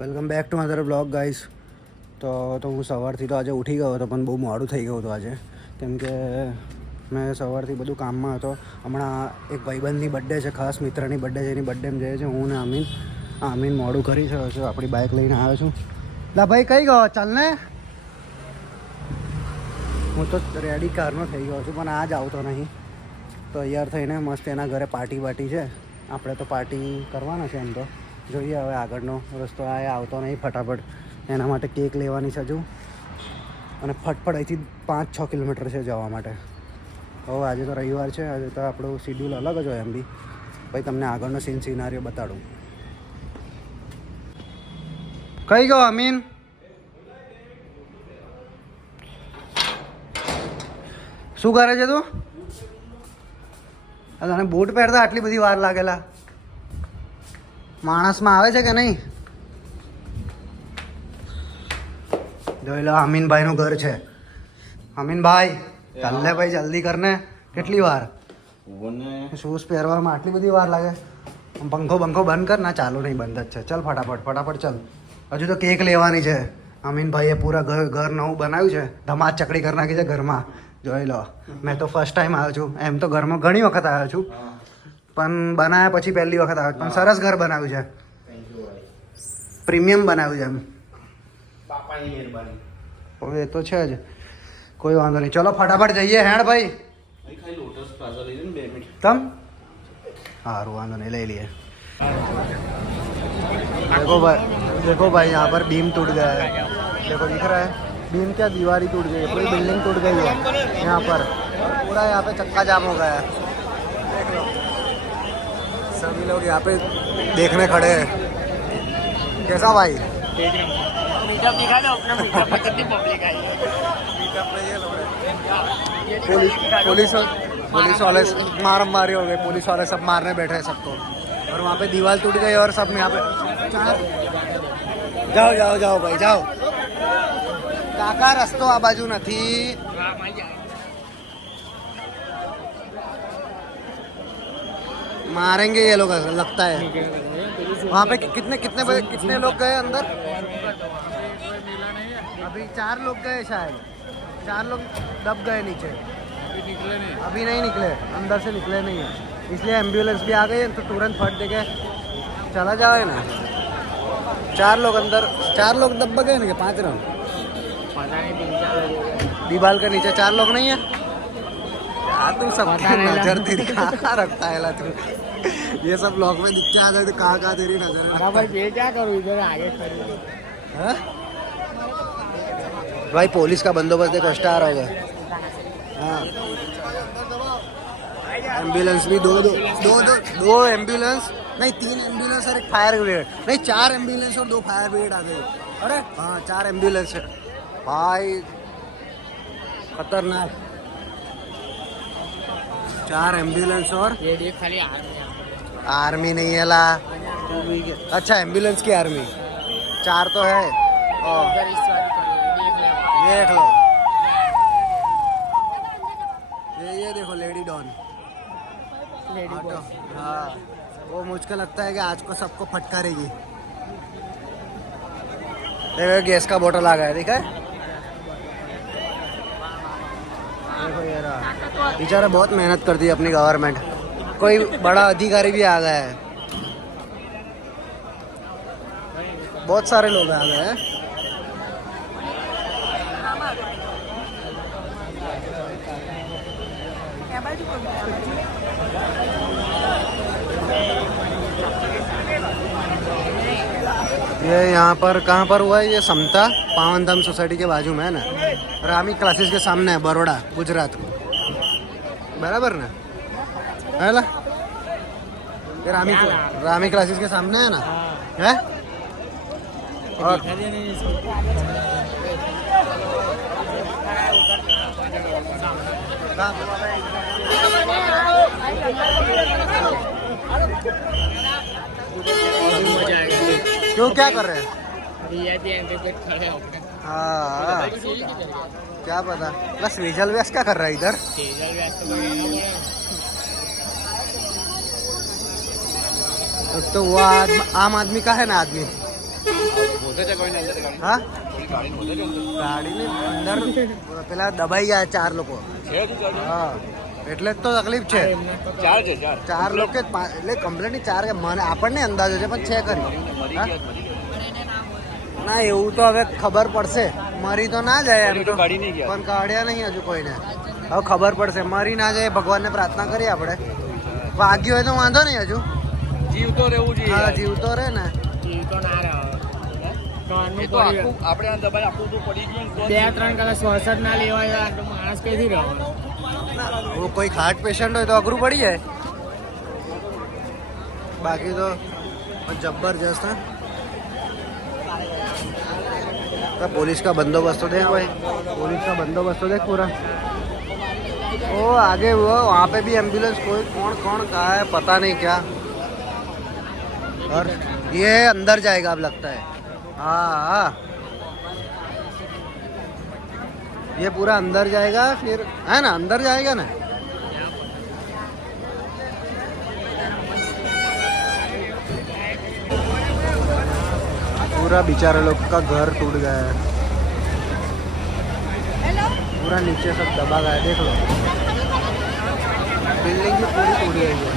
Welcome back to other blog guys. તો હું સવારથી તો આજે ઉઠી ગયો હતો, પણ બહુ મોડું થઈ ગયું હતું આજે, કેમ કે મેં સવારથી બધું કામમાં હતો. હમણાં એક ભાઈબંધની બર્થડે છે, ખાસ મિત્રની બર્થડે છે, એની બર્થડેમાં જઈએ છીએ હું ને આમીન મોડું કરી રહ્યો છું. આપણી બાઇક લઈને આવ્યો છું. લા ભાઈ કઈ ગયો? ચાલ ને. હું તો રેડી કારનો થઈ ગયો છું, પણ આ જ આવતો નહીં. તો તૈયાર થઈને મસ્ત એના ઘરે પાર્ટી છે. આપણે તો પાર્ટી કરવાના છે. એમ તો જોઈએ હવે આગળનો રસ્તો. આ આવતો નહીં ફટાફટ. એના માટે કેક લેવાની છે હજુ, અને ફટફટ અહીંથી 5-6 કિલોમીટર છે જવા માટે. હવે આજે તો રવિવાર છે, આજે તો આપણું શિડ્યુલ અલગ જ હોય. એમ બી ભાઈ તમને આગળનો સિનારીઓ બતાડું. કઈ ગયો અમીન? શું કરે છે તું? તને બૂટ પહેરતા આટલી બધી વાર લાગેલા? માણસમાં આવે છે કે નહીં? જોઈ લો, અમીનભાઈનું ઘર છે. અમીનભાઈ ચાલ લે ભાઈ, જલ્દી કરને. કેટલી વાર? શૂઝ પહેરવામાં આટલી બધી વાર લાગે? પંખો બંધ કર. ના, ચાલુ નહીં, બંધ જ છે. ચાલ ફટાફટ ચાલ. હજુ તો કેક લેવાની છે. અમીનભાઈએ પૂરા ઘર નવું બનાવ્યું છે. ધમાચ ચકડી કરી નાખી છે ઘરમાં. જોઈ લો, મેં તો ફર્સ્ટ ટાઈમ આવ્યો છું. એમ તો ઘરમાં ઘણી વખત આવ્યો છું, પણ બનાવ્યા પછી પહેલી વખત આવ્યો. પણ સરસ ઘર બનાવ્યું છે, પ્રીમિયમ બનાવ્યું છે. એમ બાપાની મહેરબાની. હવે એ તો છે જ, કોઈ વાંધો નહીં. ચલો ફટાફટ જઈએ. હેડ ભાઈ. તમ સારું, વાંધો નહીં, લઈ લઈએ. देखो भाई यहाँ पर बीम टूट गया है. देखो दिख रहा है बीम, क्या दीवारी टूट गई है, पूरी बिल्डिंग टूट गई है यहाँ पर. पूरा यहाँ पे चक्का जाम हो गया है. देख लो, सभी लोग यहाँ पे देखने खड़े हैं. कैसा भाई? मीटअप दिखा दो अपना. मीटअप में कितनी पब्लिक आई है. मीटअप में ये लोग पुलिस वाले मारी हो गए. पुलिस वाले सब मारने बैठे हैं सबको, और वहाँ पे दीवार टूट गई और सब यहाँ पे. જાઓ ભાઈ જાઓ. કાકા રસ્તો આ બાજુ નથી. मारेंगे ये लोग, लगता है. वहाँ पे कितने लोग गए अंदर? अभी 4 लोग गए शायद. 4 लोग दब गए नीचे. अभी नहीं निकले, अंदर से निकले नहीं है. इसलिए एम्बुलेंस भी आ गई, तो तुरंत फट दे के चला जाए ना. 4 लोग अंदर, 4 लोग दब गए ना, 5 लोग दीवार के नीचे. 4 लोग नहीं है यार. तुम सब नजर तेरी कहाँ रखता है ला तू? ये सब ब्लॉग में दिखते आ गए, कहाँ तेरी नजर है? भाई ये क्या करूँ, इधर आगे खड़ी. भाई पुलिस का बंदोबस्त देखो, स्टार हो गया. हाँ, एम्बुलेंस भी दो एम्बुलेंस नहीं, 3 एम्बुलेंस और 1 फायर ब्रिगेड. नहीं, 4 एम्बुलेंस और 2 फायर ब्रिगेड आ गए. अरे हाँ, 4 एम्बुलेंस है भाई. खतरनाक. 4 एम्बुलेंस और ये खाली आर्मी नहीं है ला. अच्छा, एम्बुलेंस की आर्मी 4 तो है. देख लो, ये देखो लेडी डॉन. हाँ, वो मुझको लगता है कि आज को सबको फटकारेगी. देखो गैस का बोतल आ गया, देखा है? देखो ये रहा. बेचारा बहुत मेहनत करती है अपनी गवर्नमेंट. कोई बड़ा अधिकारी भी आ गया है. बहुत सारे लोग आ गए हैं. ये यहाँ पर कहाँ पर हुआ है? ये समता पावनधाम सोसाइटी के बाजू में है ना. रामी क्लासेस के सामने है, बड़ोड़ा, गुजरात. बराबर ना है ना? ये रामी क्लासेस के सामने है ना. है और क्यों, क्या कर रहे हैं? हाँ, क्या पता. प्लस स्वीजल व्यास क्या कर रहा है इधर? तो वो आम आदमी का है ना आदमी. હા ગાડીની અંદર પેલા દબાઈ ગયા 4 લોકો. હા એટલે જ તો તકલીફ છે. 4 લોકો એટલે કમ્પ્લેટલી 4 મને આપણને અંદાજો છે પણ છે કરી. ના એવું તો હવે ખબર પડશે. મરી તો ના જાય એમ તો પણ કાઢ્યા નહીં હજુ કોઈને. હવે ખબર પડશે. મરી ના જાય ભગવાનને પ્રાર્થના કરીએ આપણે. વાગ્યું હોય તો વાંધો નહીં હજુ. જીવતો રહેવું જોઈએ. હા જીવતો રહે ને. જીવતો ના રહે. આપણે દબાઈ આખું તો પડી ગયું. 2-3 કલાક શ્વાસ જ ના લેવાય તો માણસ કઈથી રહેવાનો. કોઈ હાર્ટ પેશન્ટ હોય તો અઘરું પડી જાય. બાકી તો जबरदस्त है. पुलिस का बंदोबस्त तो देख भाई. पुलिस का बंदोबस्त तो देख पूरा. ओ आगे वो वहाँ पे भी एम्बुलेंस कोई कौन कौन कहाँ है पता नहीं क्या. और ये अंदर जाएगा अब लगता है. हाँ ये पूरा अंदर जाएगा फिर है ना. अंदर जाएगा ना. पूरा बेचारे लोग का घर टूट गया है. पूरा नीचे सब दबा गया है. देख लो बिल्डिंग भी पूरी टूट गई है.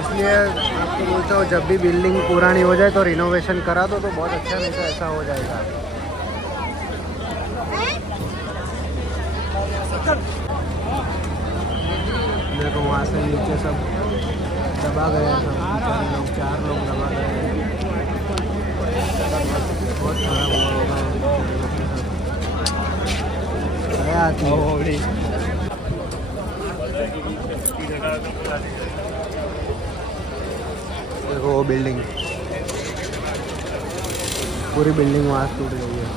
इसलिए आपको बोलता हूँ जब भी बिल्डिंग पुरानी हो जाए तो रिनोवेशन करा दो तो बहुत अच्छा. नहीं तो ऐसा हो जाएगा. देखो वहाँ से नीचे सब दबा गए हैं. सब 4 लोग दबा गए हैं. बहुत खराब हुआ होगा. देखो वो बिल्डिंग पूरी बिल्डिंग वहाँ टूट गई है.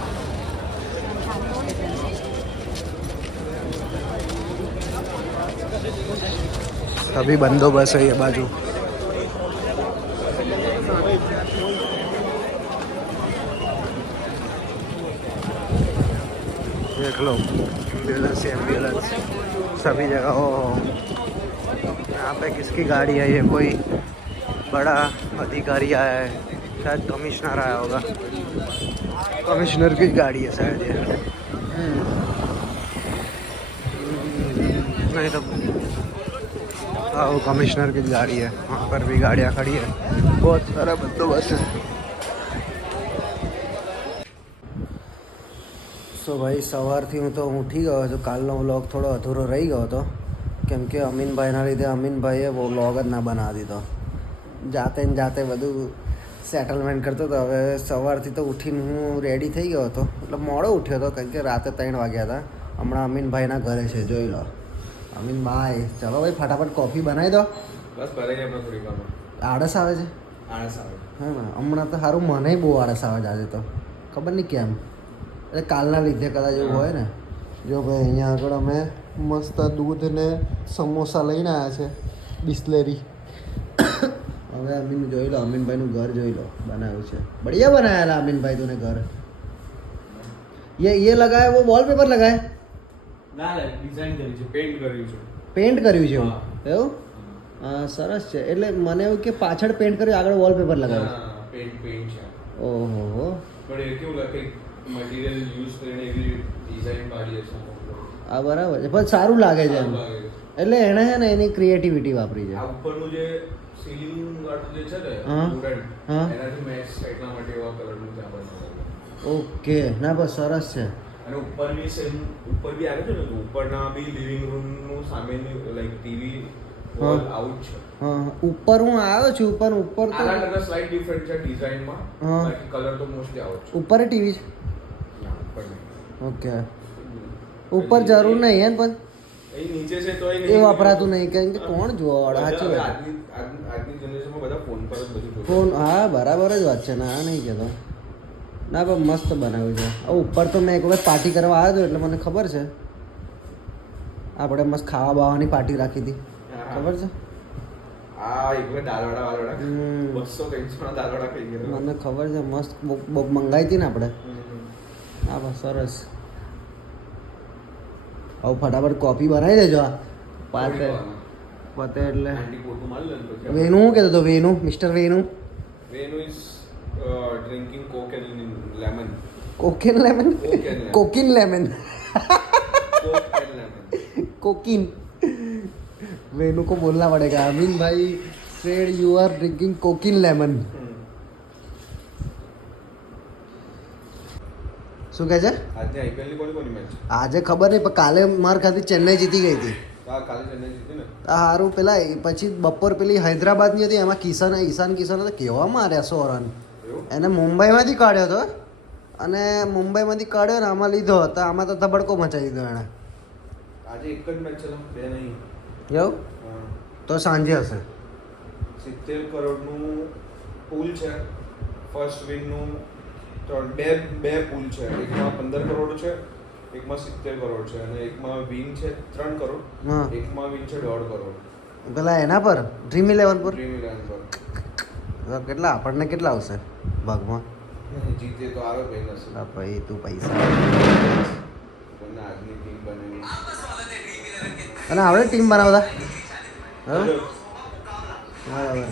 अभी बंदोबस्त है ये बाजू. देख लो एम्बुलेंस एम्बुलेंस सभी जगह. हो यहाँ पे किसकी गाड़ी है. ये कोई बड़ा अधिकारी आया है. शायद कमिश्नर आया होगा. कमिश्नर की गाड़ी है शायद ये. नहीं तो हाँ वो कमिश्नर की गाड़ी है. वहाँ पर भी गाड़ियाँ खड़ी है. बहुत सारा बंदोबस्त है. तो भाई સવારથી હું તો ઉઠી ગયો હતો. કાલનો વ્લોગ થોડો અધૂરો રહી ગયો હતો કેમ કે અમીનભાઈના લીધે અમીનભાઈએ વ્લોગ જ ના બનાવી દીધો. જાતે ને જાતે બધું સેટલમેન્ટ કરતો હતો. હવે સવારથી તો ઉઠીને હું રેડી થઈ ગયો હતો. એટલે મોડો ઉઠ્યો હતો કારણ કે રાતે 3 વાગ્યા હતા. હમણાં અમીનભાઈના ઘરે છે જોઈ લો. અમીનભાઈ ચલો ભાઈ ફટાફટ કોફી બનાવી દો. બસ કરે છે આપણે થોડી વારમાં. આળસ આવે છે. આળસ આવે હા ને હમણાં તો સારું મને બહુ આળસ આવે છે આજે તો. ખબર નહીં કેમ. એટલે કાલના લીધે કદાચ એવું હોય ને. જો ભાઈ અહીંયા આગળ અમે મસ્ત દૂધ ને સમોસા લઈને આવ્યા છે બિસ્લેરી. હવે અમીન જોઈ લો. અમીનભાઈનું ઘર જોઈ લો. બનાવ્યું છે બઢિયા બનાવેલા અમીનભાઈ તુને ઘર. ये लगाया वो वॉलपेपर लगाया. ના ડિઝાઇન કરી છે, પેઇન્ટ કર્યું છે. પેઇન્ટ કર્યું છે એવું. એવું હા સરસ છે. એટલે મને એવું કે પાછળ પેઇન્ટ કર્યું આગળ વોલપેપર લગાવ્યું. પેઇન્ટ છે. ઓહો પણ એ કેવું લાગે મટીરિયલ યુઝ કરીને એવી ડિઝાઇન પાડી છે. આ બરાબર છે પણ સારું લાગે છે એમ. એટલે એણે છે ને એની ક્રિએટિવિટી વાપરી છે. આ ઉપરનું જે સીલિંગ વાળું જે છે ને વુડન એનાથી મેચ એટલા માટે એવા કલરનું ત્યાં બનાવેલું. ઓકે ના બસ સરસ છે. અને ઉપર બી સેમ ઉપર બી આવે છે ને ઉપરના બી લિવિંગ રૂમનું સામેની લાઈક ટીવી વોલ આઉટ છે. હા ઉપર હું આવ્યો છું પણ ઉપર તો આના કરતા સ્લાઇટ ડિફરન્ટ છે ડિઝાઇનમાં. બાકી કલર તો મોસ્ટલી આઉટ છે. ઉપર ટીવી છે. ના ઉપર નહીં. ઓકે ઉપર જરૂર નહીં હે પણ એ નીચે છે તો એ વપરાતું નહીં કારણ કે કોણ જોવા વાળા. સાચી વાત. આજની જનરેશનમાં બધા ફોન પર જ બધું જોવે. ફોન હા બરાબર જ વાત છે. ના નહીં કહેતો. ના પણ મસ્ત બનાવ્યું છે. ઉપર તો મેં એક વખત પાર્ટી કરવા આવ્યો હતો એટલે મને ખબર છે. આપણે મસ્ત ખાવા બાવાની પાર્ટી રાખી હતી ખબર છે. આ એક વાર દાલવડા 200-300 દાલવડા ખાઈ ગયા. મને ખબર છે. મસ્ત મંગાવી હતી ને આપણે. હા બસ સરસ. હવે ફટાફટ કોફી બનાવી દેજો. આ પતે એટલે વેનુ શું કહેતો હતો. Venu mister Venu Venu is drinking coke and lemon. Coke and lemon coke and lemon Coke and lemon. Coke and Venu को बोलना पड़ेगा अमीन भाई said you are drinking coke and lemon શું કહે છે આજની IPL ની કોની મેચ? આજે ખબર નહીં પણ કાલે માર ખાતે ચેન્નઈ જીતી ગઈ હતી કાલે ચેન્નઈ જીતી ને. સારું પેલા પછી બપોર પેલી હૈદરાબાદની હતી એમાં ઈશાન કિશન તો કેવા માર્યા 100 રન એવું? એને મુંબઈમાંથી કાઢ્યો હતો અને મુંબઈમાંથી કાઢ્યો ને આમાં લીધો તો આમાં તો ધબડકો મચાવી દીધો એણે આજે એક જ મેચ છે ને, બે નહીં. એવું હા. તો સાંજે હશે 70 કરોડનું પૂલ છે. ફર્સ્ટ વિનનું બે પૂલ છે. એકમાં 15 કરોડ છે, એકમાં 70 કરોડ છે અને એકમાં વિન છે 3 કરોડ, હા એકમાં વિન છે 1.5 કરોડ. પેલા એના પર ડ્રીમ 11 પર ડ્રીમ 11 પર. તો કેટલા આપણને કેટલા આવશે ભાગમાં જીતે તો આવે ભાઈ નસીબ. આ ભાઈ તું પૈસા કોઈને આજની ટીમ બનેલી. અને આપણે ટીમ બનાવતા હા બરાબર